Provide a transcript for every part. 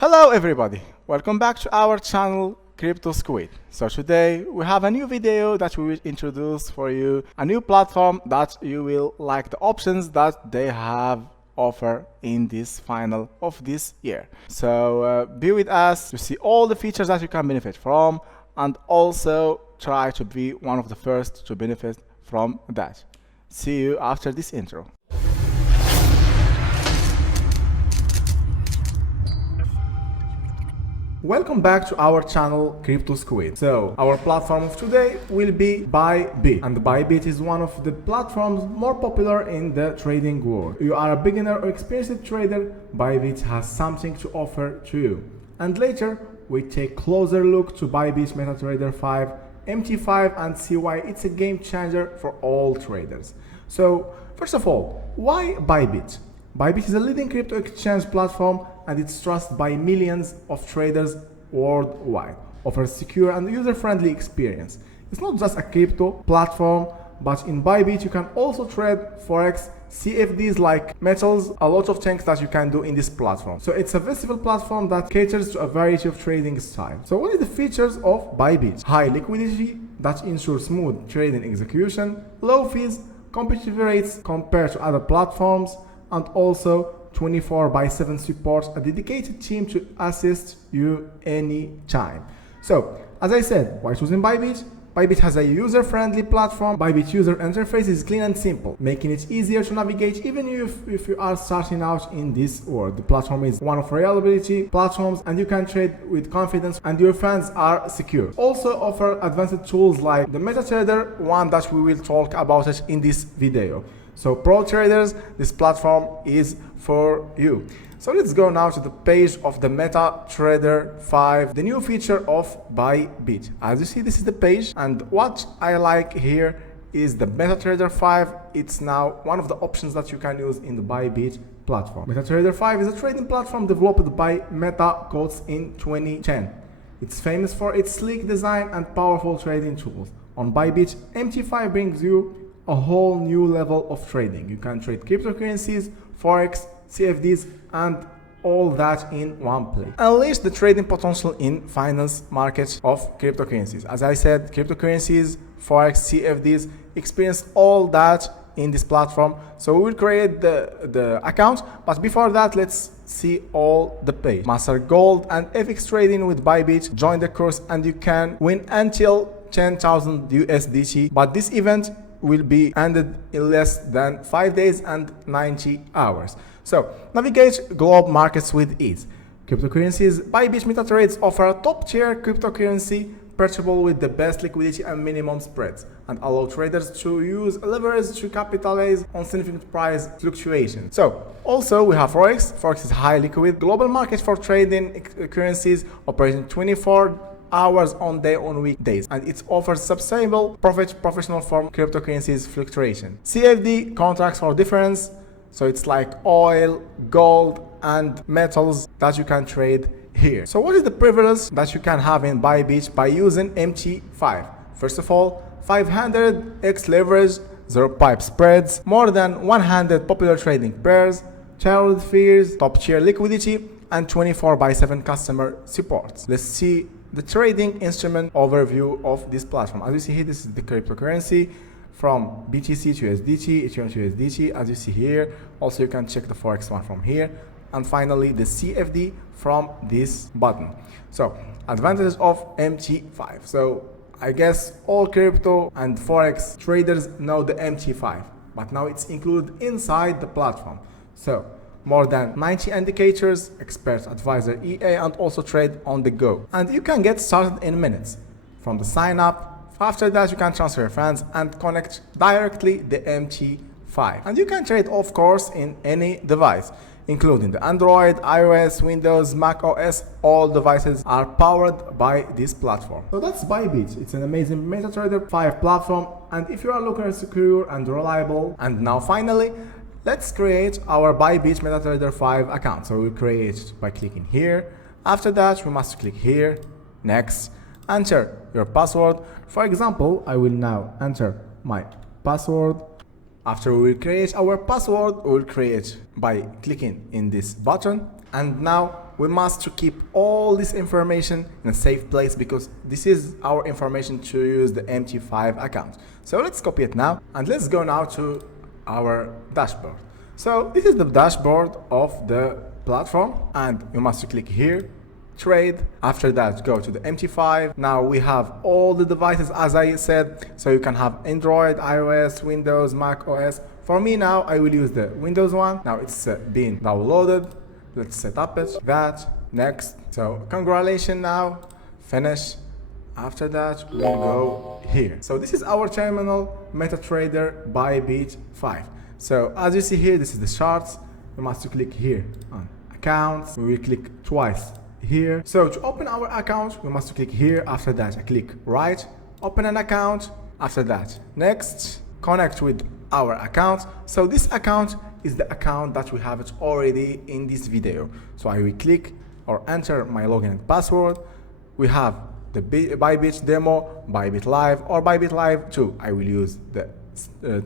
Hello everybody, welcome back to our channel Crypto Squid. So today we have a new video that we will introduce for you, a new platform that you will like the options that they have offer in this final of this year. So be with us to see all the features that you can benefit from and also try to be one of the first to benefit from that. See you after this intro. Welcome back to our channel Crypto Squid. So our platform of today will be Bybit, and Bybit is one of the platforms more popular in the trading world. You are a beginner or experienced trader, Bybit has something to offer to you. And later we take closer look to Bybit MetaTrader 5, MT5 and see why it's a game changer for all traders. So first of all, why Bybit? Bybit is a leading crypto exchange platform and it's trusted by millions of traders worldwide. Offers secure and user-friendly experience. It's not just a crypto platform, but in Bybit you can also trade Forex, CFDs like metals, a lot of things that you can do in this platform. So it's a versatile platform that caters to a variety of trading styles. So what are the features of Bybit? High liquidity that ensures smooth trading execution, low fees, competitive rates compared to other platforms, and also 24/7 support, a dedicated team to assist you anytime. So, as I said, why choosing Bybit? Bybit has a user-friendly platform. Bybit user interface is clean and simple, making it easier to navigate even if you are starting out in this world. The platform is one of reliability platforms and you can trade with confidence and your funds are secure. Also offer advanced tools like the MetaTrader, one that we will talk about it in this video. So pro traders, this platform is for you. So let's go now to the page of the MetaTrader 5, the new feature of Bybit. As you see, this is the page, and what I like here is the MetaTrader 5. It's now one of the options that you can use in the Bybit platform. MetaTrader 5 is a trading platform developed by Meta in 2010. It's famous for its sleek design and powerful trading tools. On Bybit, MT5 brings you a whole new level of trading. You can trade cryptocurrencies, Forex, CFDs, and all that in one place. Unleash the trading potential in finance markets of cryptocurrencies. As I said, cryptocurrencies, Forex, CFDs, experience all that in this platform. So we will create the account, but before that, let's see all the page. Master Gold and FX trading with Bybit. Join the course and you can win until 10,000 USDT, but this event will be ended in less than 5 days and 90 hours. So navigate global markets with ease. Cryptocurrencies. Bybit MetaTrader offer a top-tier cryptocurrency purchasable with the best liquidity and minimum spreads, and allow traders to use leverage to capitalize on significant price fluctuations. So also we have Forex. Forex is high liquid global market for trading currencies, operating 24 hours on day on weekdays, and it offers sustainable professional form cryptocurrencies fluctuation. CFD contracts for difference, so it's like oil, gold and metals that you can trade here. So what is the privilege that you can have in Bybit by using MT5? First of all, 500x leverage, 0 pipe spreads, more than 100 popular trading pairs, child fees, top tier liquidity, and 24/7 customer support. Let's see the trading instrument overview of this platform. As you see here, this is the cryptocurrency from BTC to USDT, Ethereum to USDT, as you see here. Also, you can check the Forex one from here. And finally, the CFD from this button. So, advantages of MT5. So, I guess all crypto and Forex traders know the MT5, but now it's included inside the platform. So, more than 90 indicators, expert advisor EA, and also trade on the go. And you can get started in minutes from the sign up. After that, you can transfer your funds and connect directly the MT5. And you can trade, of course, in any device, including the Android, iOS, Windows, Mac OS. All devices are powered by this platform. So that's Bybit. It's an amazing MetaTrader 5 platform. And if you are looking at secure and reliable, and now finally, let's create our Bybit MetaTrader 5 account. So we'll create it by clicking here. After that, we must click here, next, enter your password. For example, I will now enter my password. After we will create our password, we will create by clicking in this button. And now we must to keep all this information in a safe place because this is our information to use the MT5 account. So let's copy it now and let's go now to our dashboard. So this is the dashboard of the platform and you must click here, trade. After that, go to the MT5. Now we have all the devices as I said, so you can have Android, iOS, Windows, Mac OS. For me now, I will use the Windows one. Now it's being downloaded. Let's set up it, that, next. So congratulations now, finish. After that, we'll go here. So this is our terminal MetaTrader Bybit 5. So as you see here, this is the charts. We must click here on accounts. We will click twice here. So to open our account, we must click here. After that, I click right, open an account. After that, next, connect with our account. So this account is the account that we have it already in this video. So I will click or enter my login and password. We have the Bybit demo, Bybit Live or Bybit Live 2. I will use the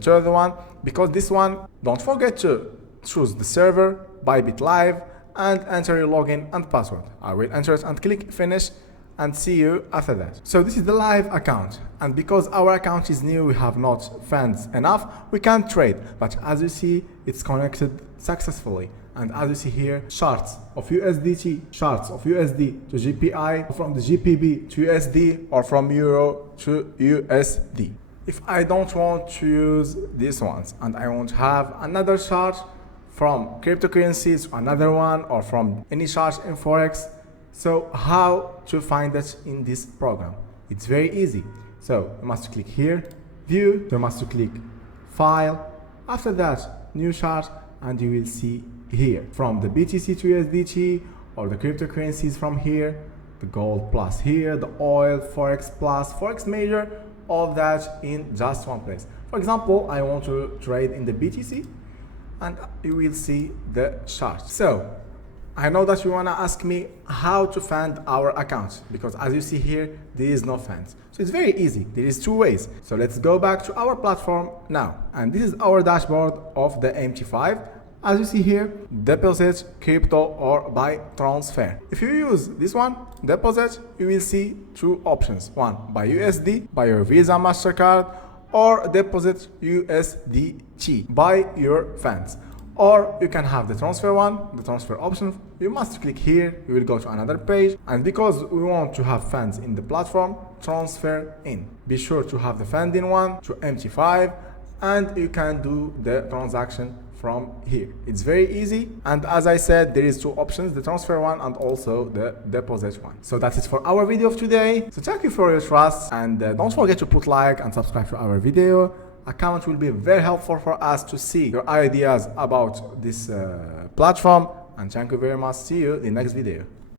third one because this one, don't forget to choose the server, Bybit Live, and enter your login and password. I will enter it and click finish and see you after that. So this is the live account, and because our account is new, we have not funds enough, we can't trade, but as you see, it's connected successfully. And as you see here, charts of USDT, charts of USD to GPI, from the GPB to USD, or from Euro to USD. If I don't want to use these ones and I want to have another chart from cryptocurrencies to another one, or from any chart in Forex, so how to find it in this program? It's very easy. So you must click here, view, you must click file, after that new chart, and you will see here from the BTC to USDT or the cryptocurrencies from here, the gold plus here, the oil, Forex plus, Forex major, all of that in just one place. For example, I want to trade in the BTC and you will see the chart. So I know that you want to ask me how to fund our account because as you see here, there is no funds. So it's very easy. There is two ways. So let's go back to our platform now. And this is our dashboard of the MT5. As you see here, deposit, crypto, or by transfer. If you use this one, deposit, you will see two options. One, by USD, by your Visa, MasterCard, or deposit USDT, by your funds. Or you can have the transfer one, the transfer option. You must click here, you will go to another page. And because we want to have funds in the platform, transfer in. Be sure to have the funding one to MT5, and you can do the transaction from here. It's very easy, and as I said, there is two options, the transfer one and also the deposit one. So that's it for our video of today. So thank you for your trust, and don't forget to put like and subscribe to our video. Account will be very helpful for us to see your ideas about this platform, and thank you very much. See you in the next video.